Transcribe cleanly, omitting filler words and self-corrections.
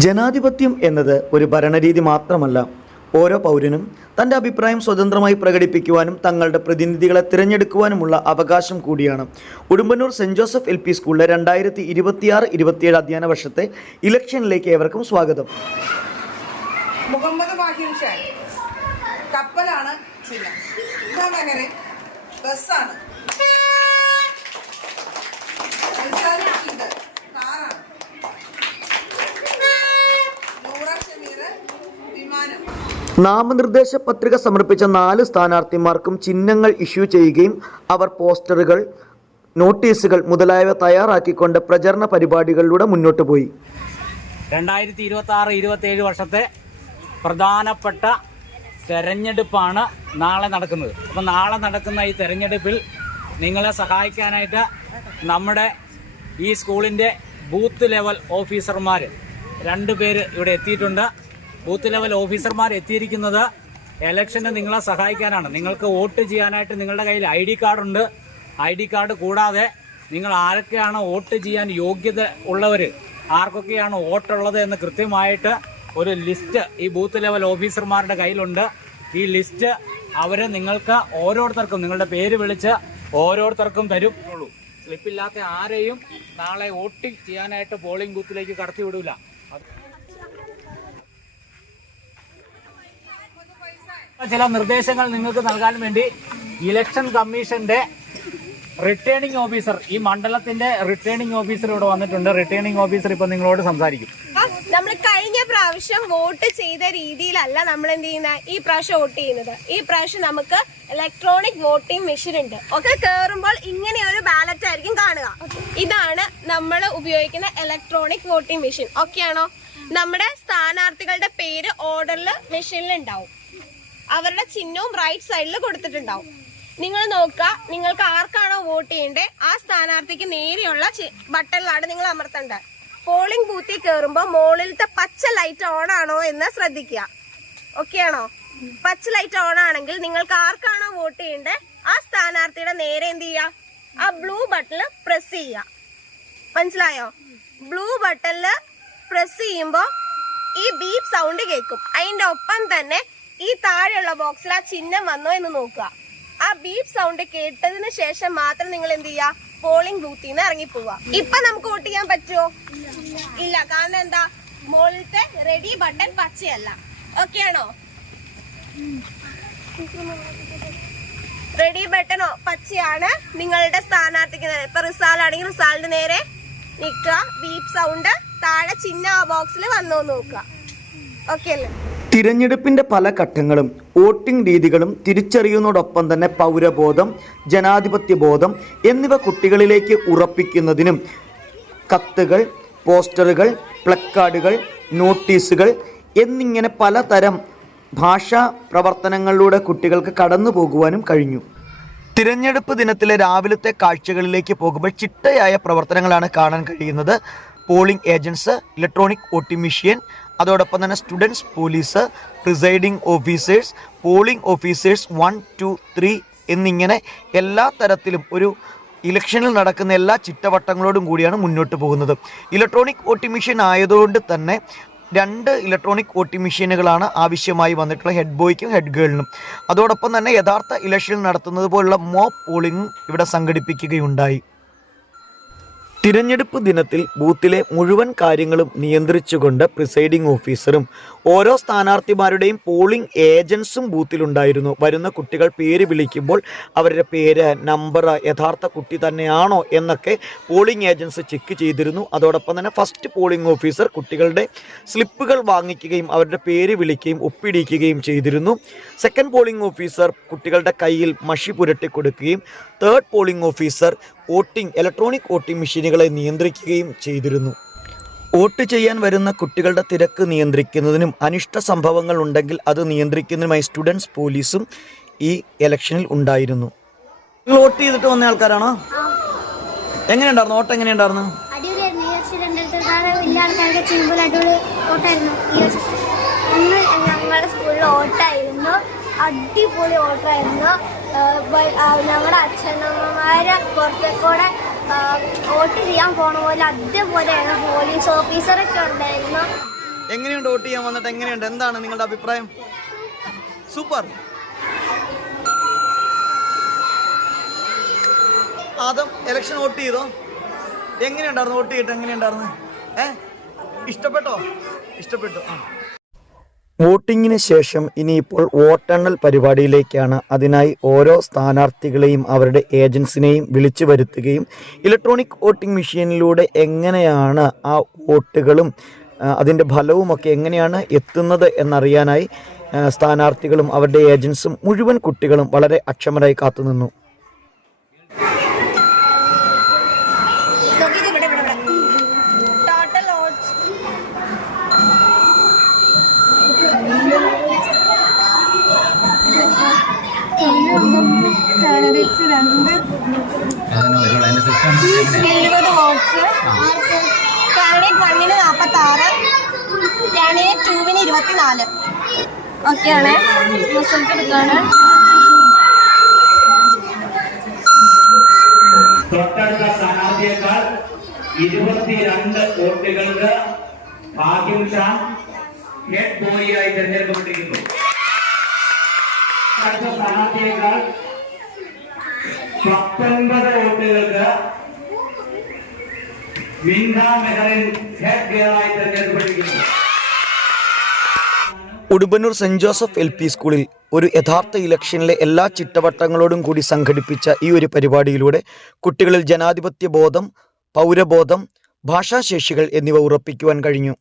ജനാധിപത്യം എന്നത് ഒരു ഭരണരീതി മാത്രമല്ല. ഓരോ പൗരനും തൻ്റെ അഭിപ്രായം സ്വതന്ത്രമായി പ്രകടിപ്പിക്കുവാനും തങ്ങളുടെ പ്രതിനിധികളെ തിരഞ്ഞെടുക്കുവാനുമുള്ള അവകാശം കൂടിയാണ്. ഉടുമ്പന്നൂർ സെൻറ് ജോസഫ് LP സ്കൂളിലെ 2026-27 അധ്യയന വർഷത്തെ ഇലക്ഷനിലേക്ക് ഏവർക്കും സ്വാഗതം. മുഹമ്മദ് വാഹിം ഷാൻ കപ്പലാണ് ചിഹ്നം. ഇതാണെങ്ങനെ ബസ്സാണ്, കാറാണ്, വിമാനം. നാമനിർദ്ദേശ പത്രിക സമർപ്പിച്ച 4 സ്ഥാനാർത്ഥിമാർക്കും ചിഹ്നങ്ങൾ ഇഷ്യൂ ചെയ്യുകയും അവർ പോസ്റ്ററുകൾ, നോട്ടീസുകൾ മുതലായവ തയ്യാറാക്കിക്കൊണ്ട് പ്രചരണ പരിപാടികളിലൂടെ മുന്നോട്ട് പോയി. 2026-27 വർഷത്തെ പ്രധാനപ്പെട്ട തെരഞ്ഞെടുപ്പാണ് നാളെ നടക്കുന്നത്. അപ്പം നാളെ നടക്കുന്ന ഈ തെരഞ്ഞെടുപ്പിൽ നിങ്ങളെ സഹായിക്കാനായിട്ട് നമ്മുടെ ഈ സ്കൂളിൻ്റെ ബൂത്ത് ലെവൽ ഓഫീസർമാർ 2 പേര് ഇവിടെ എത്തിയിട്ടുണ്ട്. ബൂത്ത് ലെവൽ ഓഫീസർമാർ എത്തിയിരിക്കുന്നത് ഇലക്ഷന് നിങ്ങളെ സഹായിക്കാനാണ്. നിങ്ങൾക്ക് വോട്ട് ചെയ്യാനായിട്ട് നിങ്ങളുടെ കയ്യിൽ ID കാർഡുണ്ട്. ID കാർഡ് കൂടാതെ നിങ്ങൾ ആരൊക്കെയാണ് വോട്ട് ചെയ്യാൻ യോഗ്യത ഉള്ളവർ, ആർക്കൊക്കെയാണ് വോട്ടുള്ളത് എന്ന് കൃത്യമായിട്ട് ഒരു ലിസ്റ്റ് ഈ ബൂത്ത് ലെവൽ ഓഫീസർമാരുടെ കയ്യിലുണ്ട്. ഈ ലിസ്റ്റ് അവരെ നിങ്ങൾക്ക് ഓരോരുത്തർക്കും നിങ്ങളുടെ പേര് വിളിച്ച് ഓരോരുത്തർക്കും തരും. സ്ലിപ്പില്ലാത്ത ആരെയും നാളെ വോട്ടിംഗ് ചെയ്യാനായിട്ട് പോളിംഗ് ബൂത്തിലേക്ക് കടത്തിവിടില്ല. ചില നിർദ്ദേശങ്ങൾ നിങ്ങൾക്ക് നൽകാൻ വേണ്ടി ഇലക്ഷൻ കമ്മീഷന്റെ റിട്ടേണിംഗ് ഓഫീസർ, ഈ മണ്ഡലത്തിന്റെ റിട്ടേണിംഗ് ഓഫീസർ ഇവിടെ വന്നിട്ടുണ്ട്. റിട്ടേണിംഗ് ഓഫീസർ ഇപ്പൊ നിങ്ങളോട് സംസാരിക്കും. നമ്മൾ കഴിഞ്ഞ പ്രാവശ്യം വോട്ട് ചെയ്ത രീതിയിലല്ല നമ്മൾ എന്ത് ചെയ്യുന്നത്, ഈ പ്രാവശ്യം വോട്ട് ചെയ്യുന്നത്. ഈ പ്രാവശ്യം നമുക്ക് ഇലക്ട്രോണിക് വോട്ടിംഗ് മെഷീൻ ഉണ്ട്. ഒക്കെ കയറുമ്പോൾ ഇങ്ങനെ ഒരു ബാലറ്റ് ആയിരിക്കും കാണുക. ഇതാണ് നമ്മൾ ഉപയോഗിക്കുന്ന ഇലക്ട്രോണിക് വോട്ടിംഗ് മെഷീൻ. ഓക്കെയാണോ? നമ്മുടെ സ്ഥാനാർത്ഥികളുടെ പേര് ഓർഡറിൽ മെഷീനിൽ ഉണ്ടാവും. അവരുടെ ചിഹ്നവും റൈറ്റ് സൈഡിൽ കൊടുത്തിട്ടുണ്ടാവും. നിങ്ങൾ നോക്കുക, നിങ്ങൾക്ക് ആർക്കാണോ വോട്ട് ചെയ്യേണ്ടത് ആ സ്ഥാനാർത്ഥിക്ക് നേരെയുള്ള ബട്ടണിലാണ് നിങ്ങൾ അമർത്തേണ്ടത്. പോളിംഗ് ബൂത്തിൽ കയറുമ്പോൾ മുകളിലത്തെ പച്ച ലൈറ്റ് ഓൺ ആണോ എന്ന് ശ്രദ്ധിക്കുക. ഓക്കെ ആണോ? പച്ച ലൈറ്റ് ഓൺ ആണെങ്കിൽ നിങ്ങൾക്ക് ആർക്കാണോ വോട്ട് ചെയ്യേണ്ടത് ആ സ്ഥാനാർത്ഥിയുടെ നേരെ എന്ത് ചെയ്യുക, ആ ബ്ലൂ ബട്ടണിൽ പ്രസ് ചെയ്യുക. മനസ്സിലായോ? ബ്ലൂ ബട്ടണിൽ പ്രസ് ചെയ്യുമ്പോൾ ഈ ബീപ്പ് സൗണ്ട് കേൾക്കും. അതിന്റെ ഒപ്പം തന്നെ ഈ താഴെയുള്ള ബോക്സിൽ ആ ചിഹ്നം വന്നോ എന്ന് നോക്കുക. ആ ബീപ്പ് സൗണ്ട് കേട്ടതിന് ശേഷം മാത്രം നിങ്ങൾ എന്ത് ചെയ്യുക, പോളിംഗ് ബൂത്തിൽ നിന്ന് ഇറങ്ങിപ്പോവുക. ഇപ്പൊ നമുക്ക് വോട്ട് ചെയ്യാൻ പറ്റുമോ? ഇല്ല. കാരണം എന്താ, മുകളിലത്തെ റെഡി ബട്ടൺ പച്ചയല്ല. ഓക്കെ ആണോ? റെഡി ബട്ടൺ പച്ചയാണ്. നിങ്ങളുടെ സ്ഥാനാർത്ഥിക്ക് നേരെ, ഇപ്പൊ റിസാൽ ആണെങ്കിൽ റിസാലിന്റെ നേരെ നിൽക്കുക. ബീപ്പ് സൗണ്ട് താഴെ ചിഹ്നം ആ ബോക്സിൽ വന്നോ നോക്കുക. ഓക്കെ അല്ലേ? തിരഞ്ഞെടുപ്പിൻ്റെ പല ഘട്ടങ്ങളും വോട്ടിംഗ് രീതികളും തിരിച്ചറിയുന്നതോടൊപ്പം തന്നെ പൗരബോധം, ജനാധിപത്യ ബോധം എന്നിവ കുട്ടികളിലേക്ക് ഉറപ്പിക്കുന്നതിനും കത്തുകൾ, പോസ്റ്ററുകൾ, പ്ലക്കാർഡുകൾ, നോട്ടീസുകൾ എന്നിങ്ങനെ പലതരം ഭാഷാ പ്രവർത്തനങ്ങളിലൂടെ കുട്ടികൾക്ക് കടന്നു പോകുവാനും കഴിഞ്ഞു. തിരഞ്ഞെടുപ്പ് ദിനത്തിലെ രാവിലത്തെ കാഴ്ചകളിലേക്ക് പോകുമ്പോൾ ചിട്ടയായ പ്രവർത്തനങ്ങളാണ് കാണാൻ കഴിയുന്നത്. Polling agents, electronic voting machine, അതോടൊപ്പം തന്നെ students, police, presiding officers, polling officers 1, 2, 3 എന്നിങ്ങനെ എല്ലാ തരത്തിലും ഒരു ഇലക്ഷനിൽ നടക്കുന്ന എല്ലാ ചിട്ടവട്ടങ്ങളോടും കൂടിയാണ് മുന്നോട്ട് പോകുന്നത്. ഇലക്ട്രോണിക് വോട്ടിംഗ് മെഷീൻ ആയതുകൊണ്ട് തന്നെ 2 ഇലക്ട്രോണിക് വോട്ടിംഗ് മെഷീനുകളാണ് ആവശ്യമായി വന്നിട്ടുള്ള ഹെഡ് ബോയ്ക്കും ഹെഡ് ഗേളിനും. അതോടൊപ്പം തന്നെ യഥാർത്ഥ ഇലക്ഷൻ നടത്തുന്നത് പോലുള്ള മോക്ക് പോളിംഗും ഇവിടെ സംഘടിപ്പിക്കുകയുണ്ടായി. തിരഞ്ഞെടുപ്പ് ദിനത്തിൽ ബൂത്തിലെ മുഴുവൻ കാര്യങ്ങളും നിയന്ത്രിച്ചുകൊണ്ട് പ്രിസൈഡിംഗ് ഓഫീസറും ഓരോ സ്ഥാനാർത്ഥിമാരുടെയും പോളിംഗ് ഏജൻസും ബൂത്തിലുണ്ടായിരുന്നു. വരുന്ന കുട്ടികൾ പേര് വിളിക്കുമ്പോൾ അവരുടെ പേര്, നമ്പർ, യഥാർത്ഥ കുട്ടി തന്നെയാണോ എന്നൊക്കെ പോളിംഗ് ഏജൻസ് ചെക്ക് ചെയ്തിരുന്നു. അതോടൊപ്പം തന്നെ ഫസ്റ്റ് പോളിംഗ് ഓഫീസർ കുട്ടികളുടെ സ്ലിപ്പുകൾ വാങ്ങിക്കുകയും അവരുടെ പേര് വിളിക്കുകയും ഒപ്പിടിക്കുകയും ചെയ്തിരുന്നു. സെക്കൻഡ് പോളിംഗ് ഓഫീസർ കുട്ടികളുടെ കയ്യിൽ മഷി പുരട്ടി കൊടുക്കുകയും third polling officer electronic voting മെഷീനുകളെ നിയന്ത്രിക്കുകയും ചെയ്തിരുന്നു. വോട്ട് ചെയ്യാൻ വരുന്ന കുട്ടികളുടെ തിരക്ക് നിയന്ത്രിക്കുന്നതിനും അനിഷ്ട സംഭവങ്ങൾ ഉണ്ടെങ്കിൽ അത് നിയന്ത്രിക്കുന്നതിനുമായി സ്റ്റുഡൻസ്, പോലീസും ഈ ഇലക്ഷനിൽ ഉണ്ടായിരുന്നു. വോട്ട് ചെയ്തിട്ട് വന്ന ആൾക്കാരാണോ? എങ്ങനെയുണ്ടായിരുന്നു വോട്ട്? എങ്ങനെയുണ്ടായിരുന്നു? ഞങ്ങളുടെ സ്കൂളിൽ വോട്ടായിരുന്നു. അടിപൊളി വോട്ടായിരുന്നു. ഞങ്ങളുടെ അച്ഛനമ്മമാരെ പുറത്തേക്കൂടെ വോട്ട് ചെയ്യാൻ പോണ പോലെ അതേപോലെയാണ്. പോലീസ് ഓഫീസറൊക്കെ ഉണ്ടായിരുന്നു. എങ്ങനെയുണ്ട് വോട്ട് ചെയ്യാൻ വന്നിട്ട്? എങ്ങനെയുണ്ട്? എന്താണ് നിങ്ങളുടെ അഭിപ്രായം? സൂപ്പർ. ആദ്യം ഇലക്ഷൻ വോട്ട് ചെയ്തോ? എങ്ങനെയുണ്ടായിരുന്നു വോട്ട് ചെയ്തിട്ട്? എങ്ങനെയുണ്ടായിരുന്നു? ഇഷ്ടപ്പെട്ടോ? ഇഷ്ടപ്പെട്ടു. വോട്ടിങ്ങിന് ശേഷം ഇനിയിപ്പോൾ വോട്ടെണ്ണൽ പരിപാടിയിലേക്കാണ്. അതിനായി ഓരോ സ്ഥാനാർത്ഥികളെയും അവരുടെ ഏജൻസിനെയും വിളിച്ചു വരുത്തുകയും ഇലക്ട്രോണിക് വോട്ടിംഗ് മെഷീനിലൂടെ എങ്ങനെയാണ് ആ വോട്ടുകളും അതിൻ്റെ ഫലവുമൊക്കെ എങ്ങനെയാണ് എത്തുന്നത് എന്നറിയാനായി സ്ഥാനാർത്ഥികളും അവരുടെ ഏജൻസും മുഴുവൻ കുട്ടികളും വളരെ അക്ഷമരായി കാത്തുനിന്നു. Candidates 70 votes. കാൻഡിഡേറ്റ് 1-ന് 46, കാൻഡിഡേറ്റ് 2-ന് 24. ഓക്കെയാണ്. റിസൾട്ട് എടുക്കാണ്. തൊട്ടടുത്ത സ്ഥാനാർത്ഥിയേക്കാൾ 22 വോട്ടുകൾക്ക് ഭാഗ്യം ഷാൻ ഹെഡ് ബോയിയായി തെരഞ്ഞെടുക്കപ്പെട്ടിരിക്കുന്നു. അടുത്ത സ്ഥാനാർത്ഥിയേക്കാൾ 19 വോട്ടുകൾക്ക് വിന്ദ മെഹറിൻ ഹെഡ് ഗേളായി തെരഞ്ഞെടുക്കപ്പെട്ടിരിക്കുന്നു. ഉടുമ്പന്നൂർ സെന്റ് ജോസഫ് LP സ്കൂളിൽ ഒരു യഥാർത്ഥ ഇലക്ഷനിലെ എല്ലാ ചിട്ടവട്ടങ്ങളോടും കൂടി സംഘടിപ്പിച്ച ഈ ഒരു പരിപാടിയിലൂടെ കുട്ടികളിൽ ജനാധിപത്യ ബോധം, പൗരബോധം, ഭാഷാശേഷികൾ എന്നിവ ഉറപ്പിക്കുവാൻ കഴിഞ്ഞു.